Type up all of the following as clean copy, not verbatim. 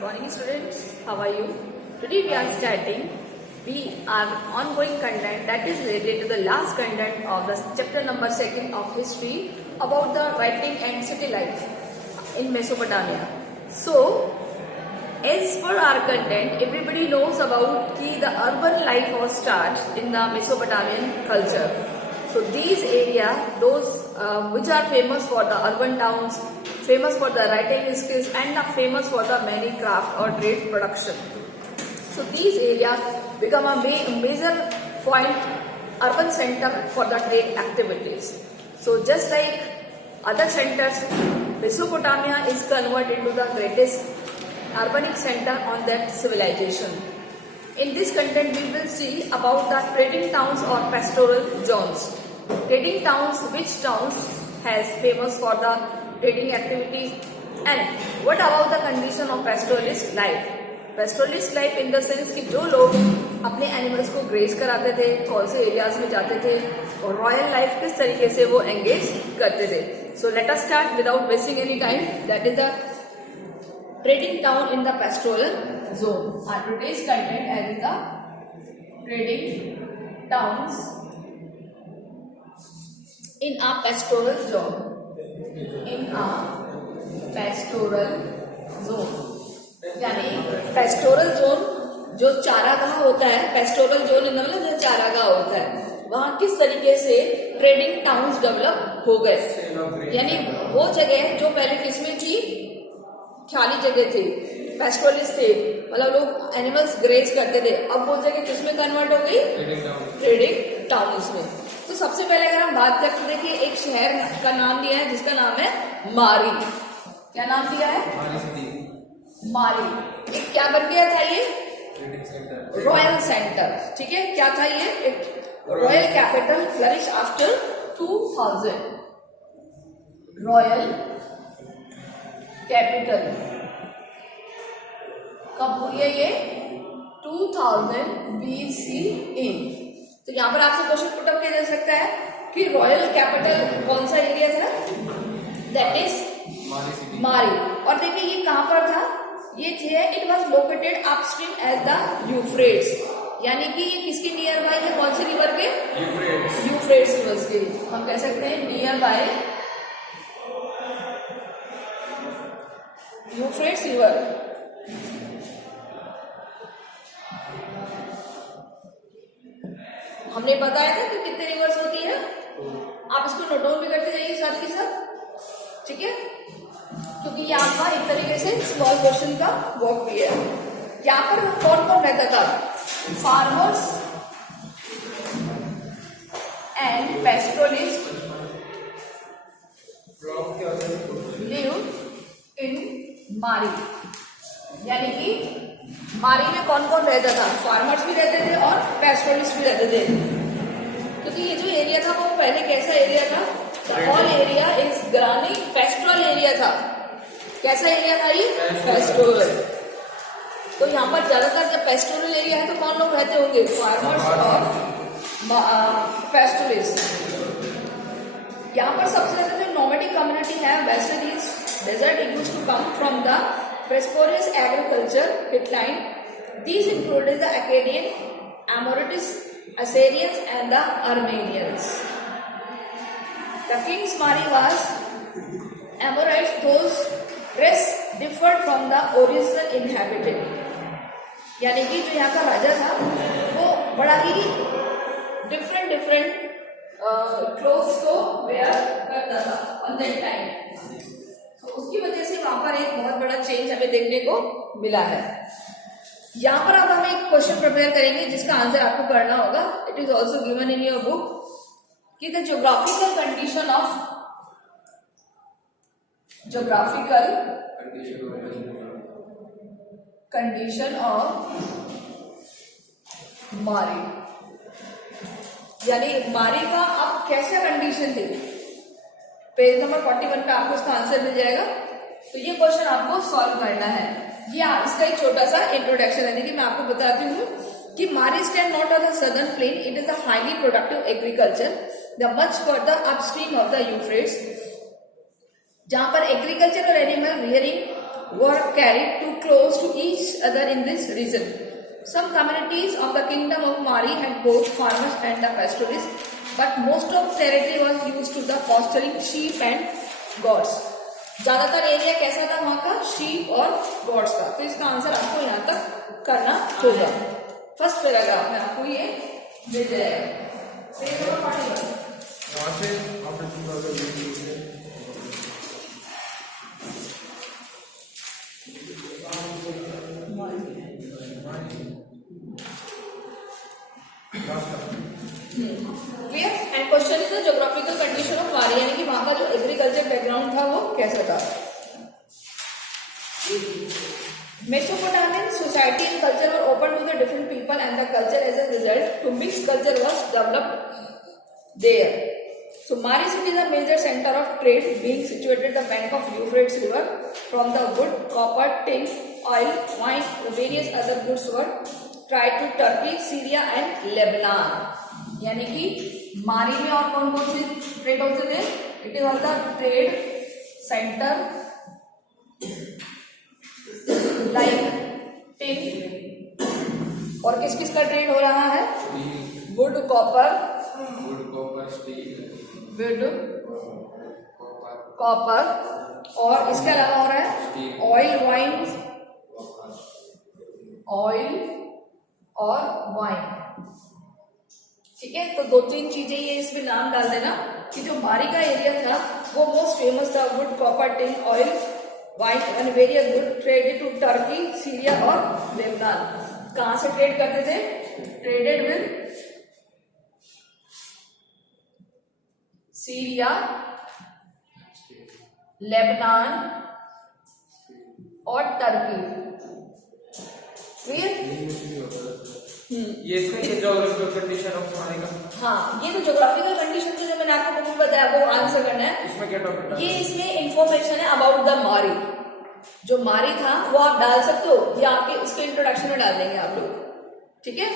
Morning students, how are you? Today we are starting. We are ongoing content that is related to the last content of the chapter number 2 of history about the writing and city life in Mesopotamia. So, as per our content, everybody knows about the urban life was started in the Mesopotamian culture. So these areas, those which are famous for the urban towns, famous for the writing skills and are famous for the many craft or trade production. So these areas become a major point, urban center for the trade activities. So just like other centers, Mesopotamia is converted into the greatest urbanic center on that civilization. In this content we will see about the trading towns or pastoral zones. Trading towns, which towns has famous for the trading activities, and what about the condition of pastoralist life. Pastoralist life in the sense कि जो लोग अपने animals को graze कराते थे, कौन से areas में जाते थे और रॉयल लाइफ किस तरीके से वो एंगेज करते थे. So let us start without wasting any time. That is the trading town in the pastoral zone. Our today's content is the trading towns in a pastoral zone. In a pastoral zone. यानी pastoral zone जो चारागाह होता है, pastoral zone इन मतलब जो चारागाह होता है, वहाँ किस तरीके से ट्रेडिंग टाउन्स डेवलप हो गए. यानी वो जगह जो पहले किसमें थी, खाली जगह थी, पेस्टोलिस्ट थे, मतलब लोग एनिमल्स ग्रेज करते थे, अब वो जगह किसमें कन्वर्ट हो गई, ट्रेडिंग टाउन्स में. तो सबसे पहले अगर हम बात करते हैं, देखिए एक शहर का नाम दिया है जिसका नाम है मारी. क्या नाम दिया है, मारी. एक क्या बन गया था ये, रॉयल सेंटर. ठीक है, क्या था ये, एक royal capital flourish after 2000. Royal capital कब हुई है ये, 2000 BCE. तो यहाँ पर आपसे क्वेश्चन पुटअप किया जा सकता है कि रॉयल कैपिटल कौन सा एरिया था, दैट इज मारी. और देखिए ये कहाँ पर था, ये थे, it was located upstream as the Euphrates. यानी कि ये किसके नियर बाय है, कौन से रिवर के, यूफ्रेट्स रिवर के. हम कह सकते हैं नियर बाय यूफ्रेट्स रिवर. हमने बताया था कि कितने रिवर्स होती है, आप इसको नोट डाउन भी करते जाइए साथ के साथ. ठीक है, क्योंकि ये आपका एक तरीके से स्मॉल क्वेश्चन का वर्क भी है. यहाँ पर कौन कौन रहता था, फार्मर्स एंड पेस्टोलिस्ट लिव इन मारी. यानी कि मारी में कौन कौन रहता था, फार्मर्स भी रहते थे और पेस्टोलिस्ट भी रहते थे. क्योंकि ये जो एरिया था वो पहले कैसा एरिया था, द होल एरिया इज ग्रानी पेस्टोरल एरिया था. कैसा एरिया था ये, पेस्टोरल. तो यहाँ पर ज्यादातर जब पेस्टोरल एरिया है तो कौन लोग रहते होंगे, फार्मर्स और पेस्टोलिस्ट. यहाँ पर सबसे ज्यादा जो नोमैडिक कम्युनिटी है western east desert, it used to come from the prosperous agriculture hitline. These included the Akkadian, Amorites, Assyrians and the Armenians. The king's Mari was Amorites, whose race differed from the original inhabitant. यानी कि जो यहाँ का राजा था वो बड़ा ही different clothes को where करता था ऑन दैट टाइम. तो उसकी वजह से वहां पर एक बहुत बड़ा चेंज हमें देखने को मिला है. यहाँ पर अब हम एक क्वेश्चन प्रिपेयर करेंगे जिसका आंसर आपको करना होगा. It is also given in your book कि द ज्योग्राफिकल कंडीशन ऑफ मारी. यानी मारी का अब कैसा कंडीशन थी, पेज नंबर 41 पे आपको इसका आंसर मिल जाएगा. तो ये क्वेश्चन आपको सॉल्व करना है. ये इसका एक छोटा सा इंट्रोडक्शन है. देखिए मैं आपको बताती हूँ कि Mari stand not on the southern plain, it is a highly productive agriculture the much further upstream of the Euphrates, जहां पर एग्रीकल्चर और animal rearing were carried too close to each other in this region. Some communities of the kingdom of Mari had both farmers and the pastoralists, but most of the territory was used to the pasturing sheep and goats. ज्यादातर area कैसा था वहां का? Sheep और God's का। तो इसका answer आपको यहाँ तक करना होगा। फर्स्ट पैराग्राफ में आपको ये मिल जाएगा। Clear? And question is the geographical condition of मारी, यानी कि वहां का जो एग्रीकल्चर बैकग्राउंड था वो कैसा था। Mesopotamian society and culture were open to the different people, and the culture as a result to mixed culture was developed there. So Mari city is a major center of trade, being situated at the bank of Euphrates river. From the wood, copper, tin, oil, wine, the various other goods were tried to Turkey, Syria and Lebanon. यानी कि मारी में और कौन कौन से trade होते थे? It is all the trade centre like tin, और किस किस का ट्रेड हो रहा है? वुड, कॉपर, कॉपर, और इसके अलावा हो रहा है ऑयल, वाइन, ऑयल और वाइन। ठीक है, तो दो तीन चीजें ये इसमें नाम डाल देना कि जो मारी का एरिया था वो मोस्ट फेमस था। Wood, copper, tin, oil, wine and various good traded to Turkey, Syria और लेबनान। कहां से ट्रेड करते थे? ट्रेडेड विद सीरिया, लेबनान और टर्की। ये इसका ज्योग्राफिकल कंडीशन ऑफ मारी का। हाँ, ये तो ज्योग्राफिकल कंडीशन जो मैंने आपको बिल्कुल बताया वो आंसर करना है। इसमें क्या टॉपिक? ये इसमें इंफॉर्मेशन है अबाउट द मारी। जो मारी था वो आप डाल सकते हो, या आपके इसके इंट्रोडक्शन में डाल देंगे आप लोग। ठीक है,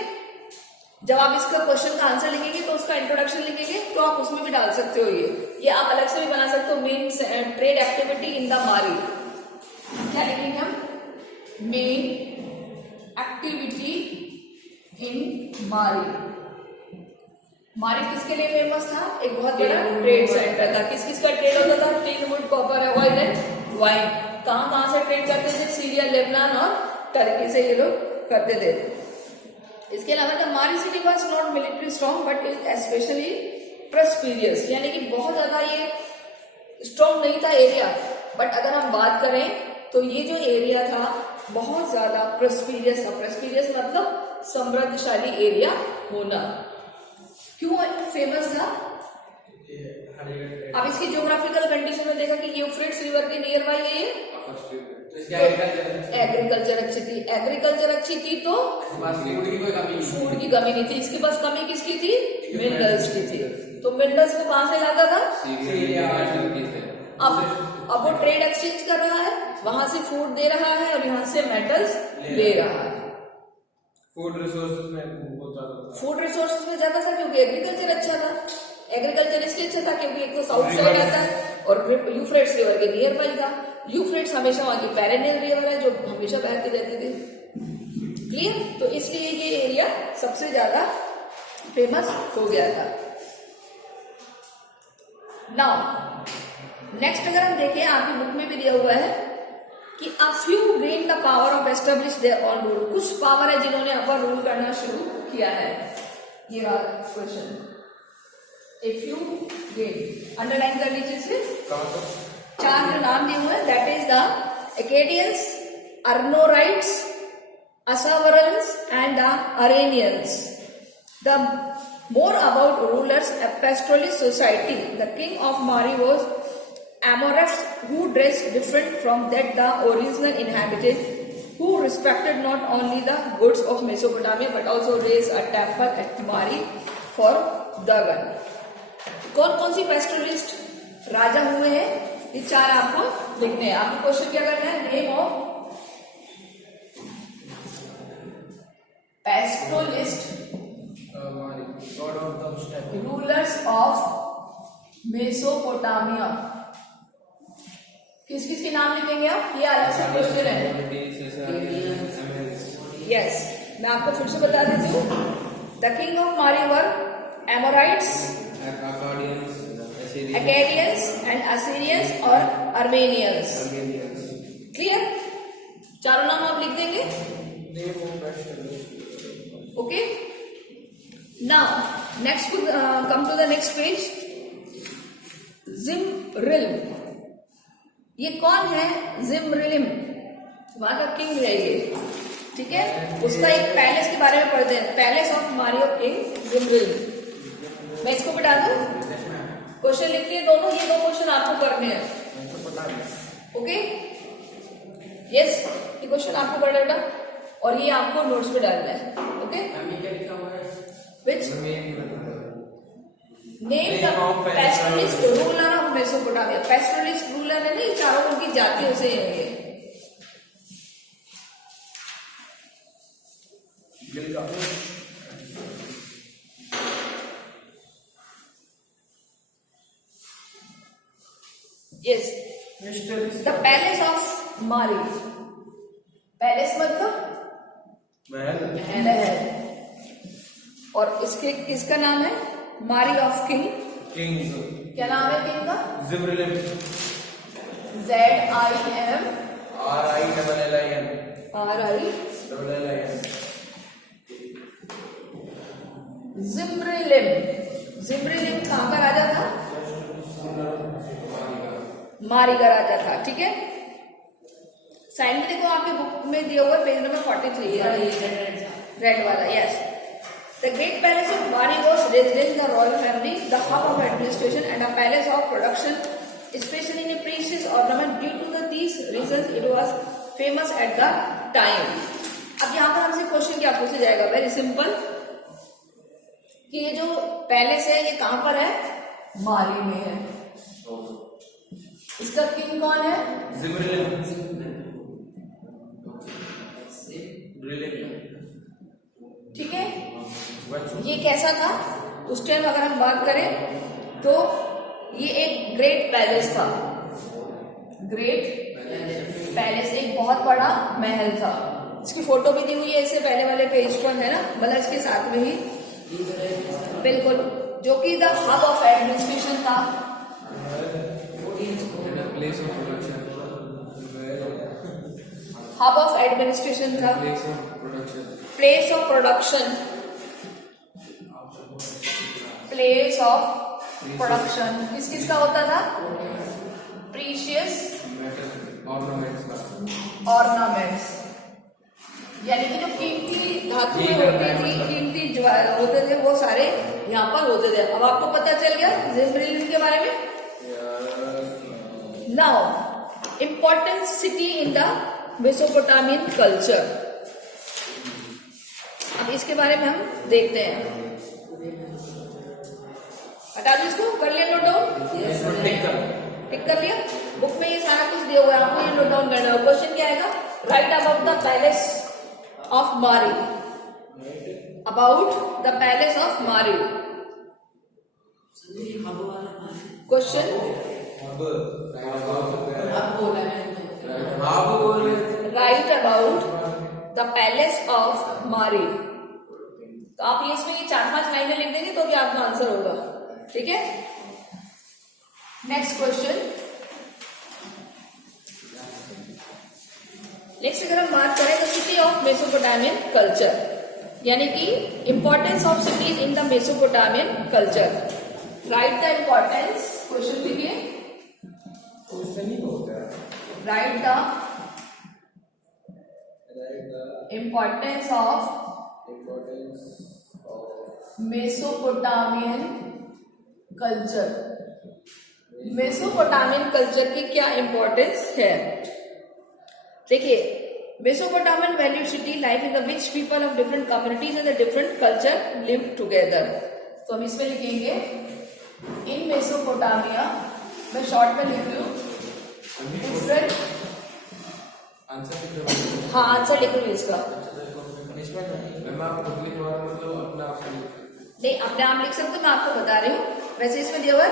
जब आप इसका क्वेश्चन का आंसर लिखेंगे तो उसका इंट्रोडक्शन लिखेंगे तो आप उसमें भी डाल सकते हो। ये आप अलग से भी बना सकते हो। Main trade activity in the मारी, क्या लिखेंगे हम? मेन एक्टिविटी इन मारी। मारी किसके लिए फेमस था? एक बहुत बड़ा ट्रेड सेंटर था। किस किस का ट्रेड होता था? Tin, would, copper, oil and wine. कहां कहां से ट्रेड करते थे? सीरिया, लेबनान और टर्की से ये लोग करते थे। इसके अलावा द मारी city was not military strong but is especially prosperous, यानी कि बहुत ज्यादा ये स्ट्रॉन्ग नहीं था एरिया, बट अगर हम बात करें तो ये जो एरिया था बहुत ज्यादा प्रॉस्पेरियस था। प्रॉस्पेरियस मतलब समृद्धशाली एरिया होना। क्यों फेमस था? अब इसकी ज्योग्राफिकल कंडीशन में देखा कि यूफ्रेट्स रिवर के नियर बाई है ये, एग्रीकल्चर अच्छी थी। एग्रीकल्चर अच्छी थी तो फूड की कमी नहीं थी। इसके पास कमी किसकी थी? मिनरल्स की थी। तो मिनरल्स को कहां से लाता था? अब वो ट्रेड एक्सचेंज कर रहा है, वहां से फूड दे रहा है और यहाँ से मेटल्स ले रहा है। फूड रिसोर्सेज में ज्यादा था क्योंकि एग्रीकल्चर अच्छा था। एग्रीकल्चर इसलिए अच्छा था क्योंकि एक तो साउथ साइड आता है और यूफ्रेट्स रिवर के नियर बाई था। यूफ्रेट्स हमेशा वहां की पेरेनियल रिवर है जो हमेशा बहती रहती थी। क्लियर? तो इसलिए ये एरिया सबसे ज्यादा फेमस हो गया था। नाउ नेक्स्ट अगर हम देखें, आपकी बुक में भी दिया हुआ है कि a few gain the power of establish their own rule. कुछ पावर है जिन्होंने अपन रूल करना शुरू किया है। ये रहा question. A few gain underline कर लीजिए इसे। चार जो नाम दिए हुए हैं, that is the Akkadians, Amorites, Assyrians and the Armenians. The more about rulers, a pastoralist society. The king of Mari was Amorphs, who dressed different from that the original inhabited, who respected not only the goods of Mesopotamia but also raised a temple at Mari for Dagon. कौन कौन सी pastoralist राजा हुए हैं? ये चार आपको लिखने हैं। आपको क्वेश्चन क्या करना है? Name of pastoralist rulers of Mesopotamia. किस किस के नाम लिखेंगे आप? ये अलग से क्वेश्चन है। यस, मैं आपको फिर से बता देती हूँ। The king of Mari were Amorites, Akkadians and Assyrians और अर्मेनियंस। क्लियर? चारों नाम आप लिख देंगे। Okay, now next come to the next page. Zimrilim, ये कौन है? जिमरिल्म वहां का किंग है ये, ठीक है। उसका एक पैलेस के बारे में पढ़ते हैं, पैलेस ऑफ मारियो किंग जिमरिल्म। मैं इसको बिठा दूं, क्वेश्चन लिखते हैं दोनों, ये दो क्वेश्चन आपको करने हैं। ओके, यस, ये क्वेश्चन आपको करना बेटा, और ये आपको नोट्स में डालना है। Okay, which name the पेस्टोलिस्ट ruler of Mesopotamia. पेस्टोलिस्ट ruler है ना, ये चारों उनकी जातियों से है ये। यस, द पैलेस ऑफ मारी। पैलेस मतलब महल, और इसके किसका नाम है? मारी ऑफ किंग। क्या नाम है किंग का? जिमरिल्म। ZIM RILLIM। जिमरिल्म। जिमरिल्म कहाँ का राजा था? मारी का राजा था, ठीक है। साइन में देखो, आपके बुक में दिया हुआ पेज नंबर 43, रेड वाला। Yes, the great palace of Mari was residence the royal family, the hub of administration and a palace of production, specially in precious ornament. Due to these reasons it was famous at the time. अब यहाँ पर हमसे question क्या पूछा जाएगा? Very simple, कि ये जो पैलेस है ये कहाँ पर है? मारी में है। इसका किंग कौन है? जिमरिल्म। ठीक है, ये कैसा था उस टाइम? अगर हम बात करें तो ये एक ग्रेट पैलेस था। ग्रेट पैलेस एक बहुत बड़ा महल था। इसकी फोटो भी दी हुई है इससे पहले वाले पेज पर, है ना, मतलब इसके साथ में ही, बिल्कुल, जो कि द हब ऑफ एडमिनिस्ट्रेशन था। हब ऑफ एडमिनिस्ट्रेशन था, place of production, place of production किस किस का होता था? प्रीशियस ऑर्नामेंट्स, यानी कि जो कीमती धातुएं होती थी, कीमती होते थे, वो सारे यहाँ पर होते थे। अब आपको पता चल गया जिमरिल्म के बारे में। Now, important city in the Mesopotamian culture. अब इसके बारे में हम देखते हैं। हटा दो इसको, कर लिया नोट डाउन? टिक कर लिया? बुक में ये सारा कुछ दिया हुआ है, आपको ये नोट डाउन करना है। क्वेश्चन क्या आएगा? Right about the palace of मारी। अबाउट द पैलेस ऑफ मारी। Question, right about the palace of मारी। तो आप ये इसमें 4-5 लाइनें लिख देंगे तो भी आपका आंसर होगा, ठीक है। Next question. नेक्स्ट अगर हम बात करें तो सिटी ऑफ मेसोपोटामियन कल्चर, यानी कि importance of cities in the Mesopotamian culture. Write the importance, question लिखिए। Write the importance of Mesopotamian culture. Mesopotamian culture की क्या इंपॉर्टेंस है? देखिए, Mesopotamian value city life in the which people of different communities and different culture live together. तो हम इसमें लिखेंगे इन Mesopotamia, मैं शॉर्ट में लिख रही हूँ, डिफरेंट। हाँ, आंसर लिख रही हूँ इसका। नहीं, अपने आप लिख सकते, मैं आपको बता रही हूँ। वैसे इसमें दिया हुआ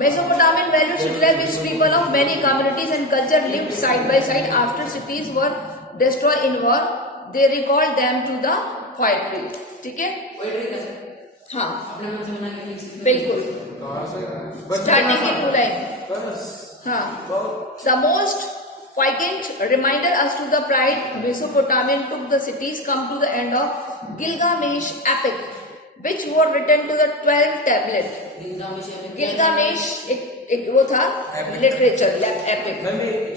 Mesopotamian valued city life which people of many communities and culture lived side by side after cities were destroyed in war. They recalled them to the poetry. ठीक है? हाँ, बिल्कुल. Starting in 2 lines. हाँ. The most poignant reminder as to the pride Mesopotamian took the cities come to the end of Gilgamesh epic, which were written to the 12 tablet. Gilgamesh एक वो था literature epic.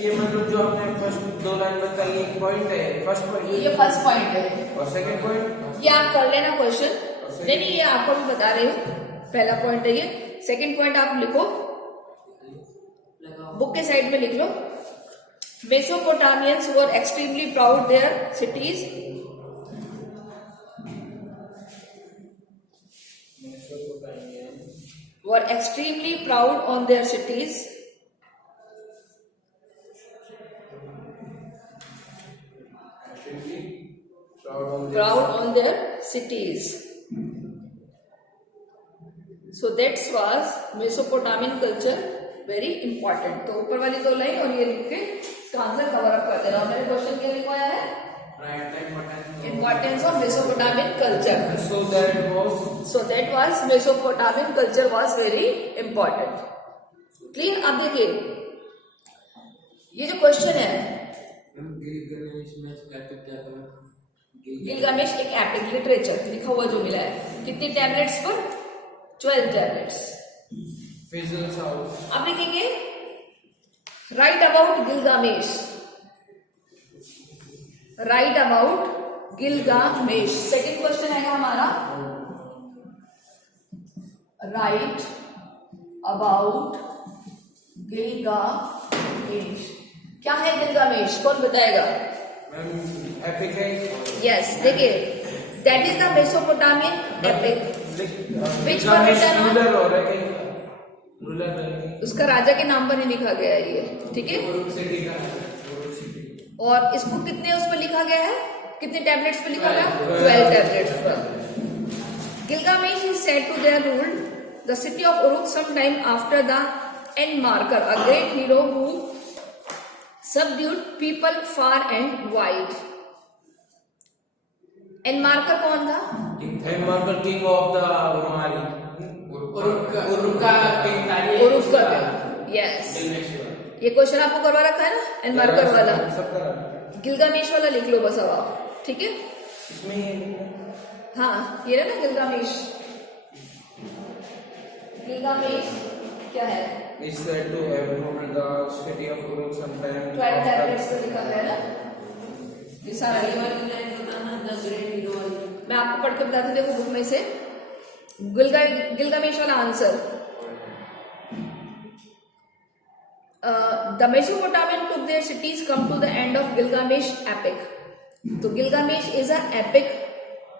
ये मतलब जो आपने first 2 line बताई एक पॉइंट है, फर्स्ट पॉइंट ये फर्स्ट पॉइंट है. और सेकंड पॉइंट ये आप कर लेना क्वेश्चन. नहीं ये आपको भी बता रही हूँ. पहला पॉइंट है ये. सेकंड पॉइंट आप लिखो, बुक के साइड में लिख लो. Mesopotamians were extremely proud their cities. Were extremely proud on their cities. Proud on their cities. So that was Mesopotamian culture very important. तो ऊपर वाली 2 लाइन और ये लिख के इसका आंसर कवर अप कर देना. मेरे क्वेश्चन क्या लिखवाया है? Importance of Mesopotamian culture. So that was Mesopotamian culture was very important. Clear? अब देखिए ये जो क्वेश्चन है, गिलगामेश एक एपिक लिटरेचर लिखा हुआ जो मिला है, कितनी टैबलेट्स पर? 12 टैबलेट्स. अब लिखेंगे right about Gilgamesh. Right about Gilgamesh. Second question आएगा हमारा राइट अबाउट गिलगामेश. क्या है गिलगामेश? कौन बताएगा? एपिक है. यस, देखिए that is the Mesopotamian epic which were written on. उसका राजा के नाम पर ही लिखा गया है ये. ठीक है. और इसको कितने उस पर लिखा गया है? कितने टैबलेट्स पे लिखा गया? 12 टैबलेट्स पर. Gilgamesh is said to there ruled the city of Uruk some time after the Enmerkar, a great hero who subdued people far and wide. Enmerkar कौन था? Enmerkar king of the Uruka king. Yes, ये question आपको करवा रखा है ना, एनमार्कर वाला. Gilgamesh वाला लिख लो बस अब आप. ठीक है. हाँ ये रहा ना गिलगामेश. गिलगामेश क्या है? Is said to have ruled the city of Uruk sometime. 12 tablets पे लिखा गया ना. ये सारा मैं आपको पढ़ के बताती हूँ. देखो बुक में से गिलगामेश वाला answer. The Mesopotamian took their cities come to the end of Gilgamesh epic. तो Gilgamesh is a epic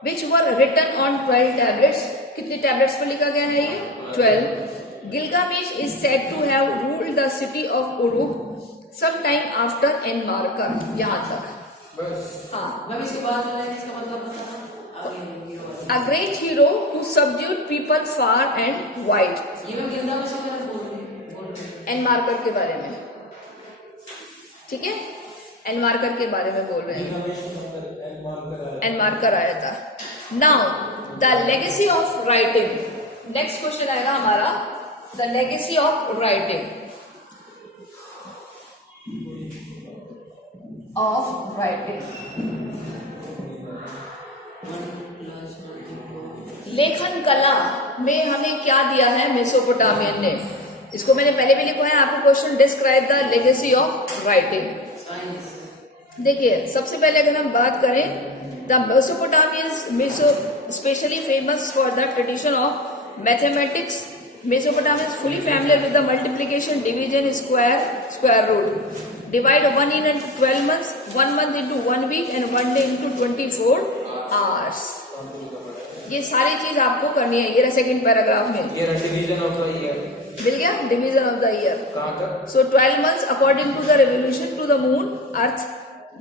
which were written on 12 tablets. कितने tablets पर लिखा गया है ये? 12. Gilgamesh is said to have ruled the city of Uruk sometime after Enmarkar. यहाँ तक. हाँ. इसके बाद इसका मतलब a great hero who subdued people far and wide. एनमार्कर के बारे में. ठीक है. एनमार्कर के बारे में बोल रहे हैं. एनमार्कर आया था. Now the legacy of writing. Next question आएगा हमारा the legacy of writing. Of writing. लेखन कला में हमें क्या दिया है मेसोपोटामियन ने? इसको मैंने पहले भी लिखा है आपको question. Describe the legacy of writing. देखिए सबसे पहले अगर हम बात करें the Mesopotamians specially famous for the tradition of mathematics. Mesopotamians fully familiar with the multiplication, division, square root. Divide 1 in 12 months, 1 month into 1 week and 1 day into 24 hours. ये सारी चीज आपको करनी है. ये सेकंड पैराग्राफ में ये डिवीजन ऑफ द ईयर मिल गया. Division of the year. So 12 months according to the revolution to the moon, earth,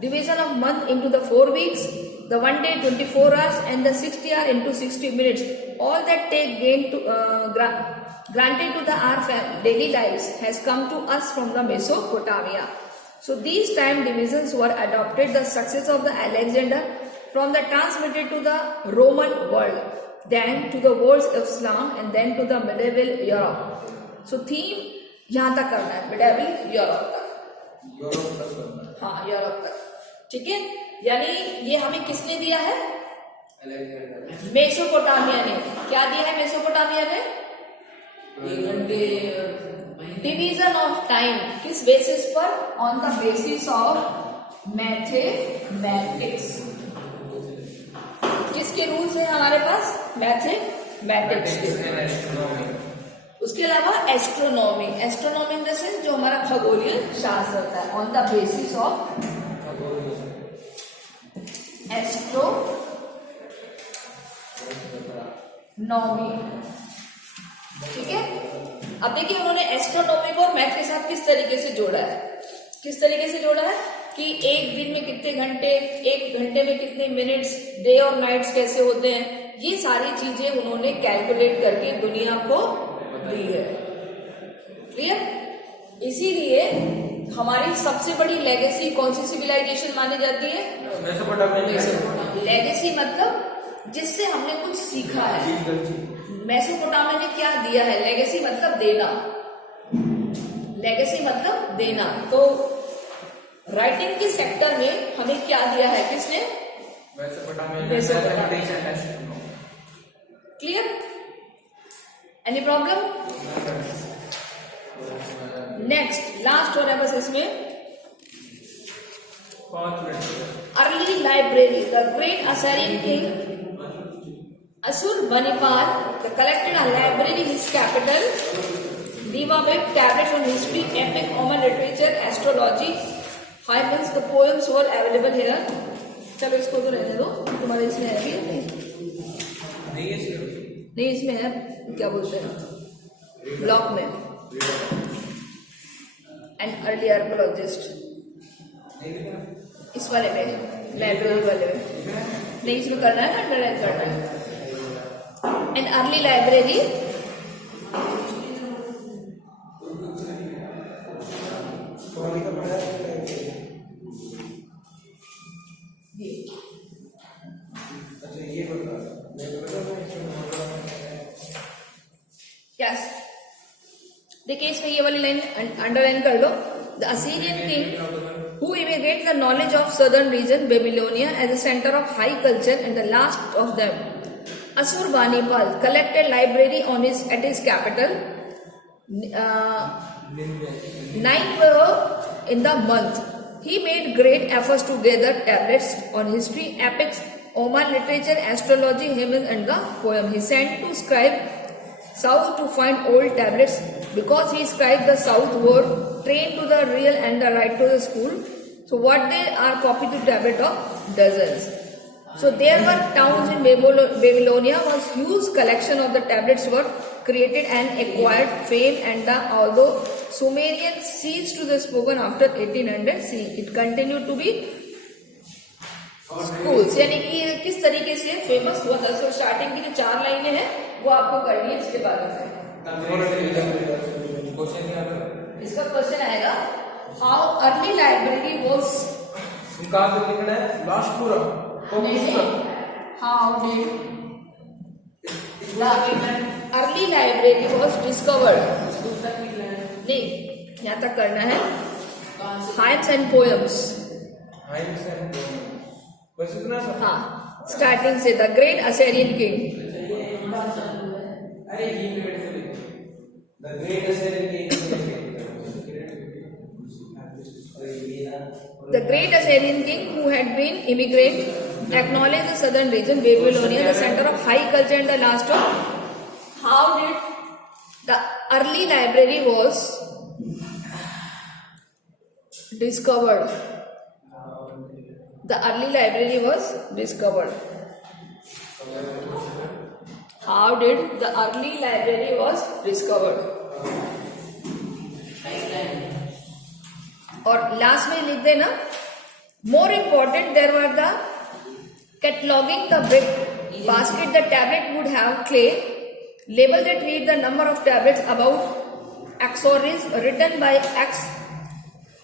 division of month into the 4 weeks, the 1 day 24 hours, and the 60 hour into 60 minutes. All that take gain to granted to the our daily lives has come to us from the Mesopotamia. So these time divisions were adopted the success of the Alexander from the transmitted to the Roman world, then to the worlds of Islam, and then to the medieval Europe. So theme यहाँ तक करना है, medieval Europe तक. Europe तक करना है. हाँ, Europe तक. ठीक है, यानी ये हमें किसने दिया है? अलेक्जेंडर. मेसोपोटामिया ने. क्या दिया है मेसोपोटामिया ने? 1 घंटे. Division of time. किस बेसिस पर? On the basis of mathematics. किसके रूल्स है हमारे पास? मैथमेटिक्स के. उसके अलावा astronomy. Astronomy in the sense जो हमारा खगोलीय शास्त्र होता है, on the basis of astronomy. ठीक है, अब देखिए उन्होंने एस्ट्रोनॉमी को मैथ के साथ किस तरीके से जोड़ा है. किस तरीके से जोड़ा है कि एक दिन में कितने घंटे, एक घंटे में कितने मिनट्स, डे और नाइट्स कैसे होते हैं, ये सारी चीजें उन्होंने कैलकुलेट करके दुनिया को दी है. क्लियर? इसीलिए हमारी सबसे बड़ी लेगेसी कौन सी सिविलाइजेशन मानी जाती है? मेसोपोटामिया. लेगेसी मतलब जिससे हमने कुछ सीखा है. मेसोपोटामिया ने क्या दिया है? लेगेसी मतलब देना. लेगेसी मतलब देना. तो राइटिंग के सेक्टर में हमें क्या दिया है? किसने? Mesopotamia. Clear? Any problem? Next last हो रहा है बस इसमें. 5 minute. Early library. The great Assyrian king Assurbanipal collected a library in his capital, Diva with tablets on history, epic, Roman literature, astrology, hymns. The poems were available here. चलो इसको तो रहने दो, तुम्हारे इसमें है भी नहीं, इसमें है क्या बोलते हैं ब्लॉक में. एंड अर्ली आर्कोलॉजिस्ट इस वाले में, लाइब्रेरी वाले में नहीं, इसमें करना है ना, अंडरलाइन करना है. An early library yes. देखिए इसमें ये वाली लाइन अंडरलाइन कर लो. The Assyrian king who immigrated the knowledge of southern region Babylonia as a center of high culture, and the last of them Assurbanipal collected library on at his capital. 9th in the month. He made great efforts to gather tablets on history, epics, Oman literature, astrology, hymns, and the poem. He sent to scribe south to find old tablets, because he scribed the south were trained to the real and the right to the school. So what they are copied to tablet of dozens. So there were towns in Babylonia was huge collection of the tablets were created and acquired fame, and although Sumerian ceased to the spoken after 1800 CE, it continued to be schools. यानी कि किस तरीके से famous हुआ था. तो starting की जो 4 लाइनें हैं वो आपको करनी है इसके बारे में. इसका क्वेश्चन आएगा हाउ अर्ली लाइब्रेरी वॉज. कहाँ से लिखना है? लास्ट पूरा. How did the early library was discovered? नहीं, यहाँ तक करना है. Hymns and poems. बस इतना सा. हाँ, स्टार्टिंग से the great Assyrian king. The great Assyrian king. The great Assyrian king who had been immigrant acknowledged the southern region Babylonia, the center of high culture, and the last of. How did the early library was discovered? The early library was discovered. How did the early library was discovered? और last में लिख देना More important, there were the cataloging the big basket. The tablet would have clay label that read the number of tablets about accessories written by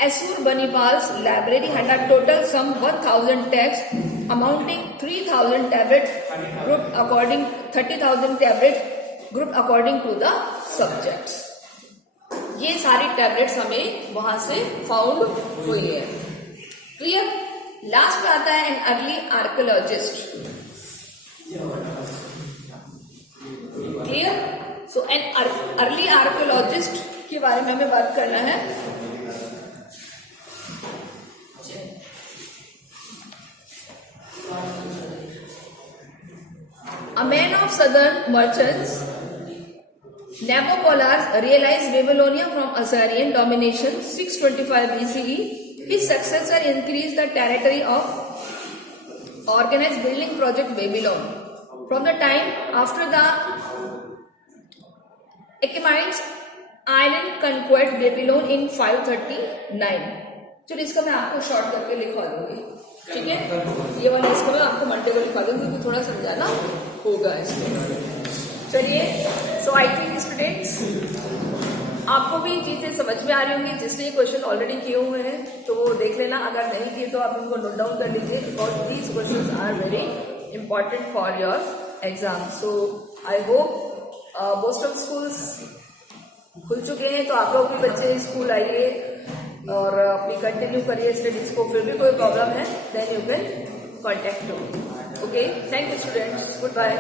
Assurbanipal's library had a total sum 1000 texts amounting 3000 tablets grouped according 30,000 tablets grouped according to the subjects. ये सारी tablets हमें वहां से found हुई है. Clear. Last में आता है an early archaeologist. Clear. So an early archaeologist के बारे में हमें बात करना है. A man of southern merchants, Nabopolaris realized Babylonia from Assyrian domination 625 BCE. His successor increased the territory of organized building project Babylon. From the time after the Achaemenid island conquered Babylon in 539. चलिए इसका मैं आपको short करके लिखवा दूंगी. ठीक है. ये वाला इसका मैं आपको मंडे को लिखवा दूंगी क्योंकि थोड़ा समझाना होगा इसमें. चलिए. सो आई थिंक स्टूडेंट्स आपको भी चीजें समझ में आ रही होंगी. जिसने क्वेश्चन ऑलरेडी किए हुए हैं तो वो देख लेना. अगर नहीं किए तो आप उनको नोट डाउन कर लीजिए because these questions are very important for your exam. So I hope most of schools खुल चुके हैं तो आप लोग भी बच्चे स्कूल आइए और अपनी कंटिन्यू करिए स्टडीज को. फिर भी कोई प्रॉब्लम है then you can contact me. Okay. Thank you students. Good bye.